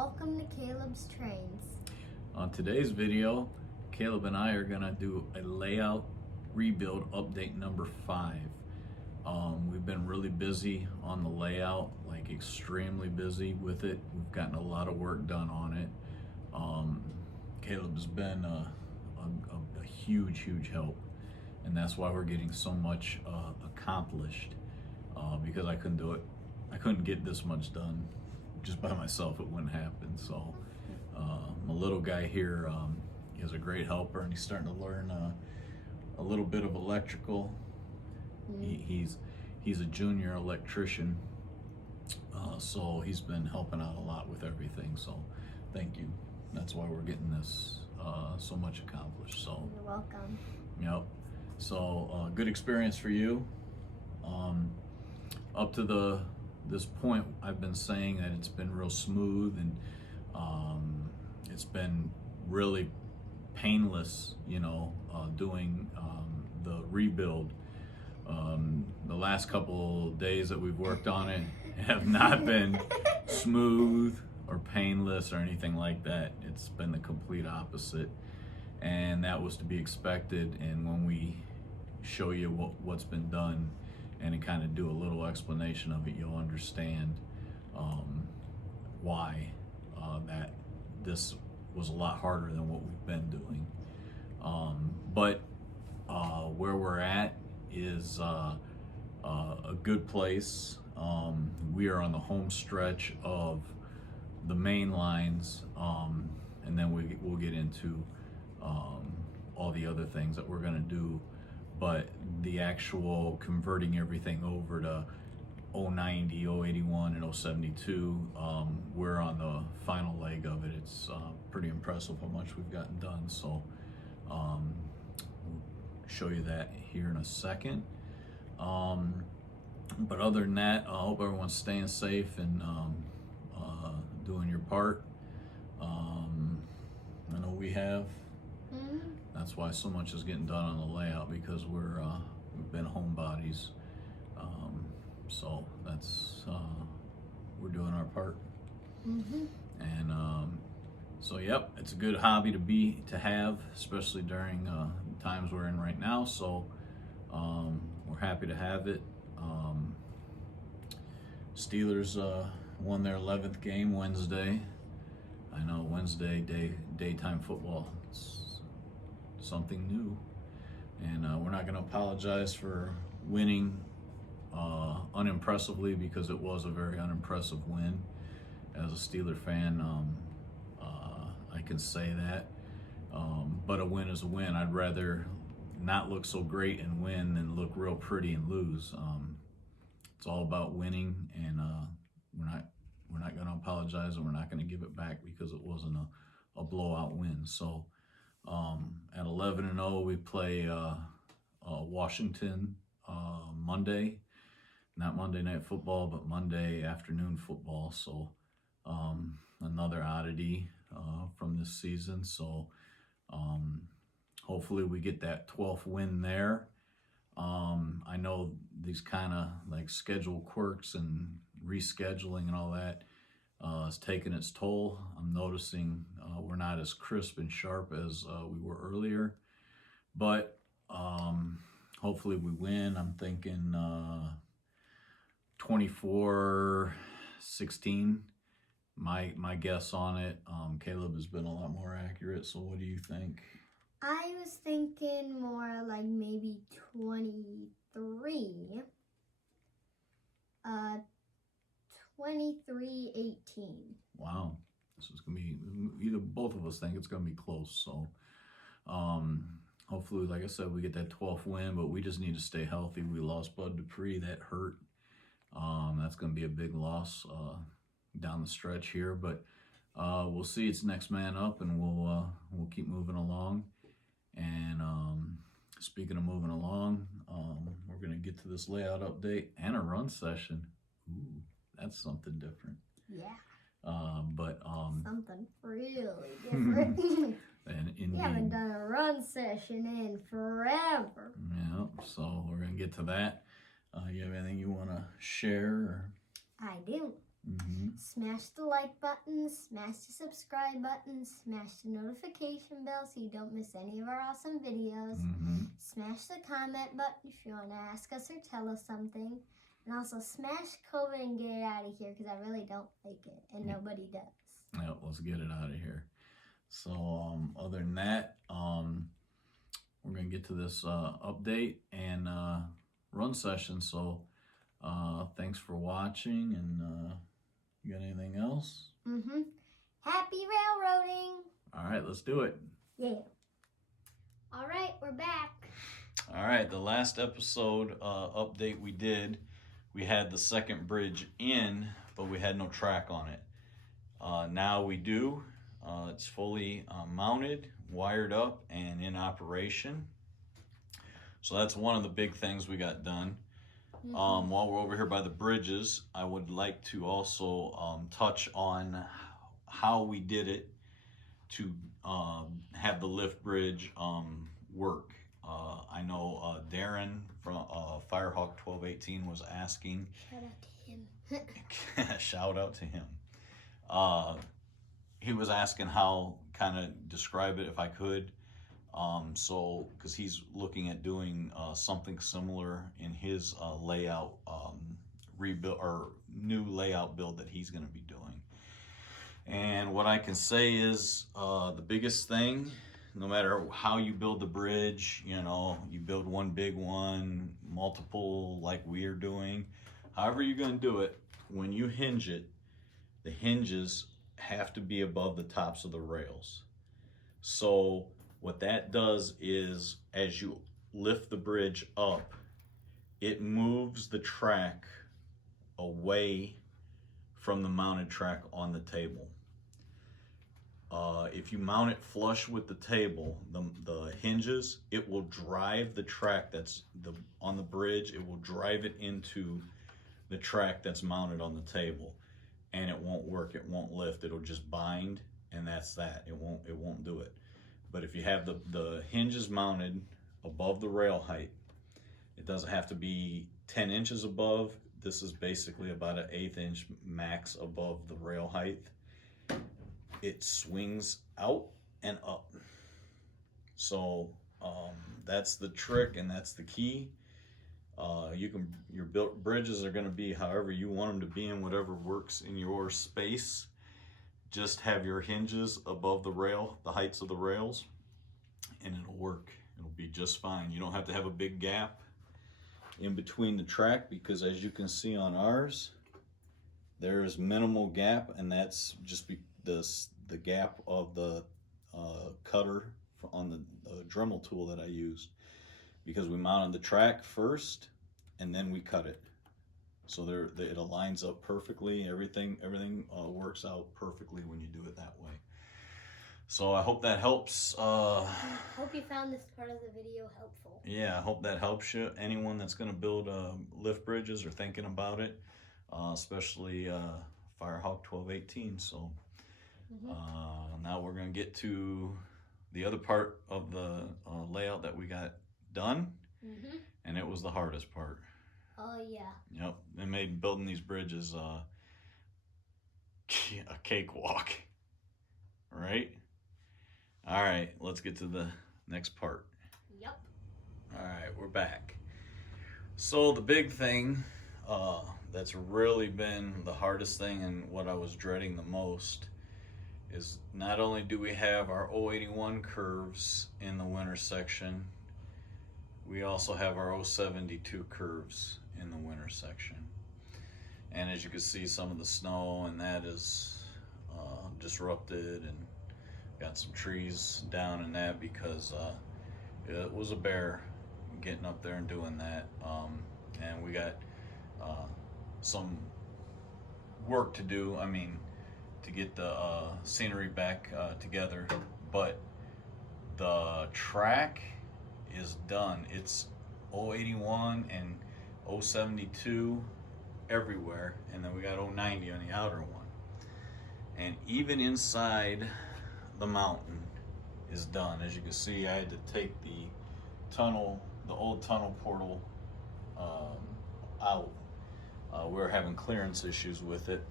welcome to Caleb's Trains. On today's video, Caleb and I are gonna do a layout rebuild update number 5. We've been really busy on the layout, like extremely busy with it. We've gotten a lot of work done on it. Caleb has been a huge help, and that's why we're getting so much accomplished, because I couldn't do it. I couldn't get this much done just by myself. It wouldn't happen. So my little guy here is a great helper, and he's starting to learn a little bit of electrical. He's a junior electrician, so he's been helping out a lot with everything. So thank you. That's why we're getting this so much accomplished. So You're welcome. yep. So good experience for you. Up to this point, I've been saying that it's been real smooth, and it's been really painless, doing the rebuild. The last couple days that we've worked on it have not been smooth or painless or anything like that. It's been the complete opposite, and that was to be expected. And when we show you what's been done and kind of do a little explanation of it, you'll understand why that this was a lot harder than what we've been doing. But where we're at is a good place. We are on the home stretch of the main lines, and then we'll get into all the other things that we're going to do. But the actual converting everything over to 090, 081, and 072, we're on the final leg of it. It's pretty impressive how much we've gotten done. So we'll show you that here in a second. But other than that, I hope everyone's staying safe and doing your part. I know we have. That's why so much is getting done on the layout, because we've been homebodies. So that's we're doing our part. And so yep, it's a good hobby to have, especially during times we're in right now. So we're happy to have it. Steelers won their 11th game Wednesday. I know Wednesday daytime football. It's something new, and we're not going to apologize for winning unimpressively, because it was a very unimpressive win. As a Steeler fan, I can say that, but a win is a win. I'd rather not look so great and win than look real pretty and lose. It's all about winning, and we're not going to apologize, and we're not going to give it back because it wasn't a blowout win. So at 11-0, we play Washington Monday, not Monday Night Football, but Monday afternoon football. So another oddity from this season. So hopefully we get that 12th win there. I know these kind of like schedule quirks and rescheduling and all that is taking its toll. I'm noticing we're not as crisp and sharp as we were earlier, but hopefully we win. I'm thinking 24-16. My guess on it. Caleb has been a lot more accurate. So what do you think? I was thinking more like maybe 23. 23-18. Wow. This is going to be, either both of us think it's going to be close. So hopefully, like I said, we get that 12th win, but we just need to stay healthy. We lost Bud Dupree. That hurt. That's going to be a big loss down the stretch here, but we'll see. It's next man up, and we'll keep moving along. And speaking of moving along, we're going to get to this layout update and a run session. Ooh, that's something different. Yeah. But something really different. and We haven't done a run session in forever. Yeah, so we're going to get to that. You have anything you want to share? Or? I do. Smash the like button, smash the subscribe button, smash the notification bell so you don't miss any of our awesome videos. Smash the comment button if you want to ask us or tell us something. And also smash COVID and get it out of here because I really don't like it and nobody does. Yep, let's get it out of here. So other than that, we're going to get to this update and run session. So thanks for watching, and you got anything else? Happy railroading! All right, let's do it. Yeah. All right, we're back. All right, the last episode update we did, we had the second bridge in, but we had no track on it. Now we do. It's fully mounted, wired up, and in operation. So that's one of the big things we got done. While we're over here by the bridges, I would like to also touch on how we did it to have the lift bridge work. I know Darren from Firehawk 1218 was asking. Shout out to him. Shout out to him. He was asking how, kind of describe it if I could. So, because he's looking at doing something similar in his layout rebuild or new layout build that he's going to be doing. And what I can say is the biggest thing, no matter how you build the bridge, you know, you build one big one, multiple like we are doing, however you're going to do it, when you hinge it, the hinges have to be above the tops of the rails. So what that does is, as you lift the bridge up, it moves the track away from the mounted track on the table. If you mount it flush with the table, the hinges, it will drive the track that's on the bridge, it will drive it into the track that's mounted on the table, and it won't work, it won't lift, it'll just bind, and that's that. It won't do it. But if you have the hinges mounted above the rail height, it doesn't have to be 10 inches above. This is basically about an 1/8 inch max above the rail height. It swings out and up. So that's the trick, and that's the key. Your built bridges are going to be however you want them to be, and whatever works in your space. Just have your hinges above the rail, the heights of the rails, and it'll work. It'll be just fine. You don't have to have a big gap in between the track, because as you can see on ours, there's minimal gap, and that's just the gap of the cutter on the Dremel tool that I used, because we mounted the track first and then we cut it. So it aligns up perfectly. Everything works out perfectly when you do it that way. So I hope that helps. I hope you found this part of the video helpful. Yeah, I hope that helps you. Anyone that's going to build lift bridges or thinking about it, especially Firehawk 1218. So now we're going to get to the other part of the layout that we got done, and it was the hardest part. Oh yeah. Yep, it made building these bridges a cakewalk, right? All right, let's get to the next part. Yep. All right, we're back. So the big thing that's really been the hardest thing, and what I was dreading the most, is not only do we have our 081 curves in the winter section, we also have our 072 curves in the winter section. And as you can see, some of the snow and that is disrupted, and got some trees down in that because it was a bear getting up there and doing that. And we got some work to do, I mean, to get the scenery back together, but the track is done. It's 081 and 072 everywhere, and then we got 090 on the outer one. And even inside the mountain is done. As you can see, I had to take the tunnel, the old tunnel portal out. We were having clearance issues with it,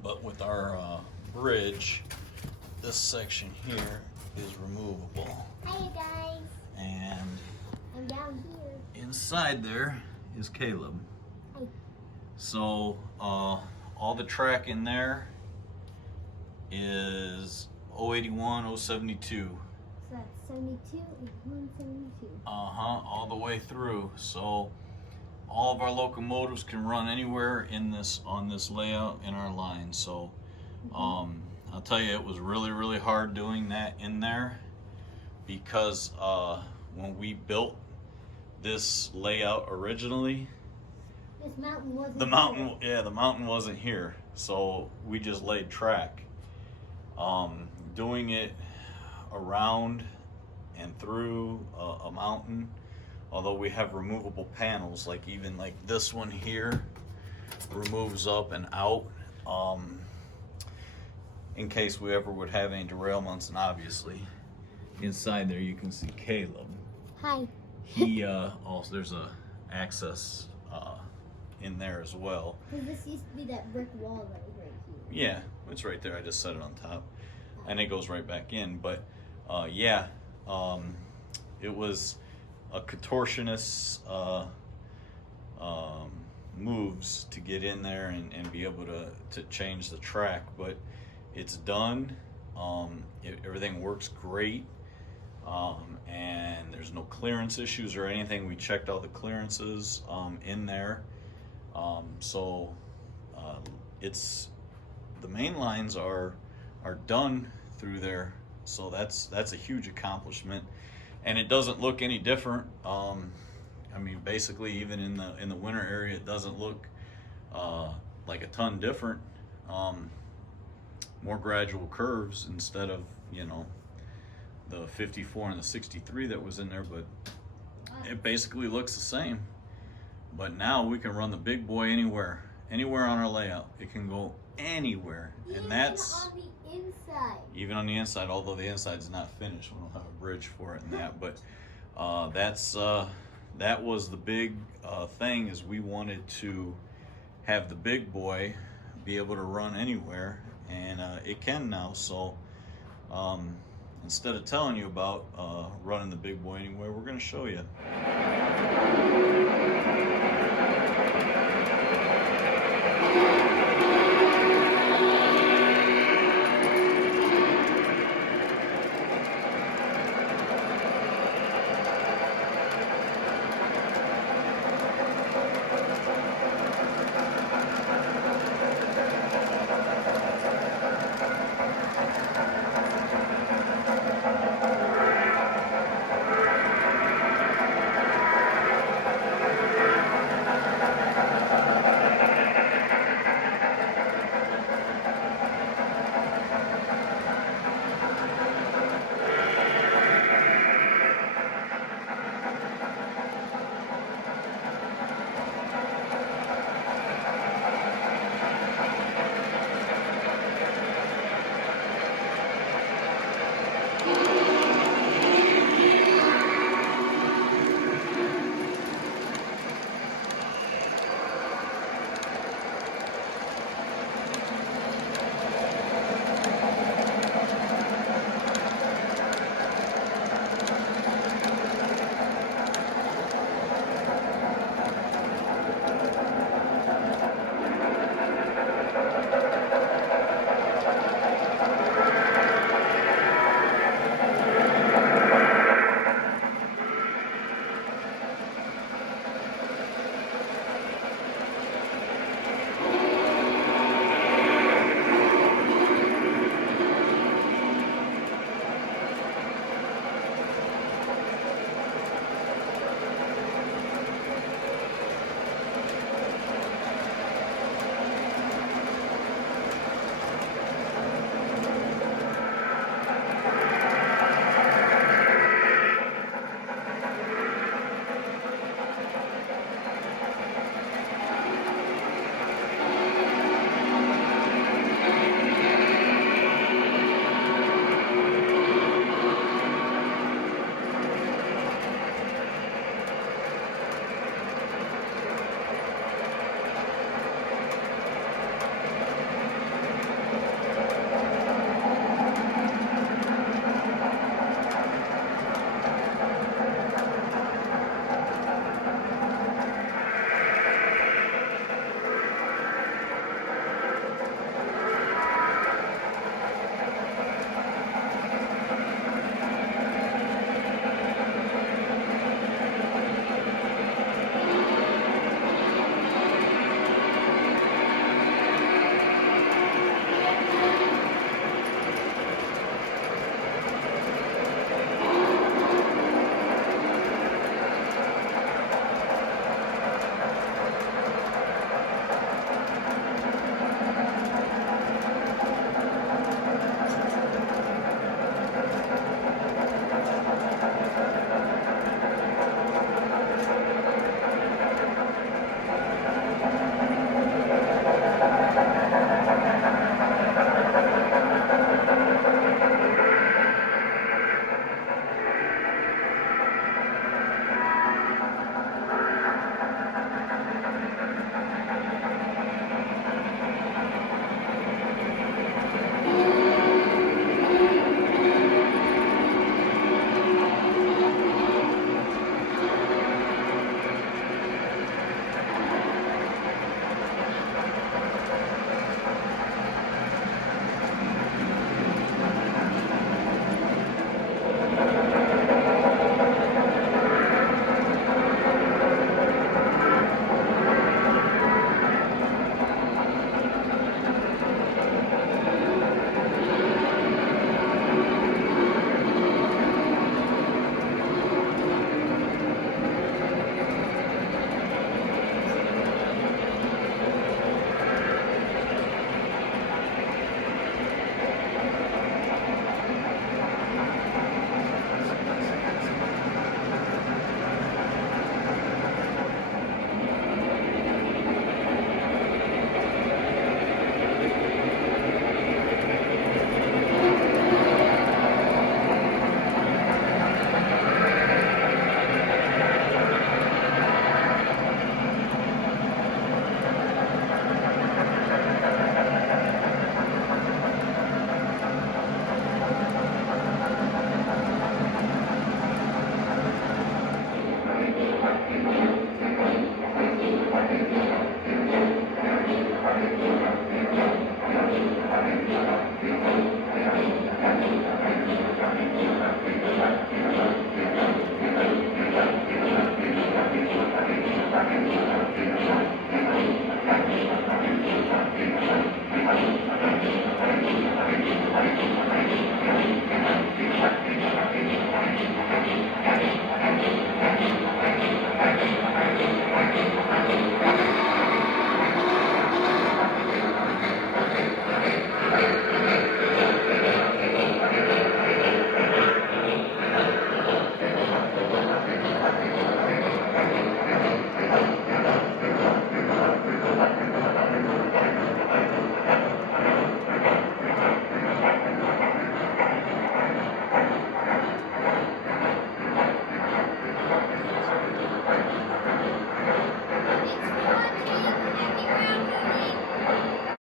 But with our bridge, this section here is removable. Hi, you guys. And I'm down here. inside there is Caleb. Hi. So all the track in there is 081, 072. So that's 72, 81, 72. All the way through. So all of our locomotives can run anywhere on this layout in our line. So I'll tell you, it was really hard doing that in there, because when we built this layout originally, This mountain wasn't the mountain wasn't here, so we just laid track. Doing it around and through a mountain, although we have removable panels, like even like this one here removes up and out, in case we ever would have any derailments. And obviously inside there you can see Caleb. Hi. He also, there's a access in there as well. This used to be that brick wall right here. Yeah, it's right there. I just set it on top, and it goes right back in. But it was a contortionist moves to get in there and be able to change the track, but it's done. Everything works great, and there's no clearance issues or anything. We checked all the clearances in there. It's the main lines are done through there, so that's a huge accomplishment, and it doesn't look any different. I mean, basically, even in the winter area, it doesn't look like a ton different. More gradual curves instead of, you know, the 54 and the 63 that was in there, but it basically looks the same. But now we can run the big boy anywhere on our layout. It can go anywhere, and that's on the inside. even on the inside. Although the inside's not finished, we don't have a bridge for it and that. But that was the big thing, is we wanted to have the big boy be able to run anywhere, and it can now. So instead of telling you about running the big boy anywhere, we're going to show you.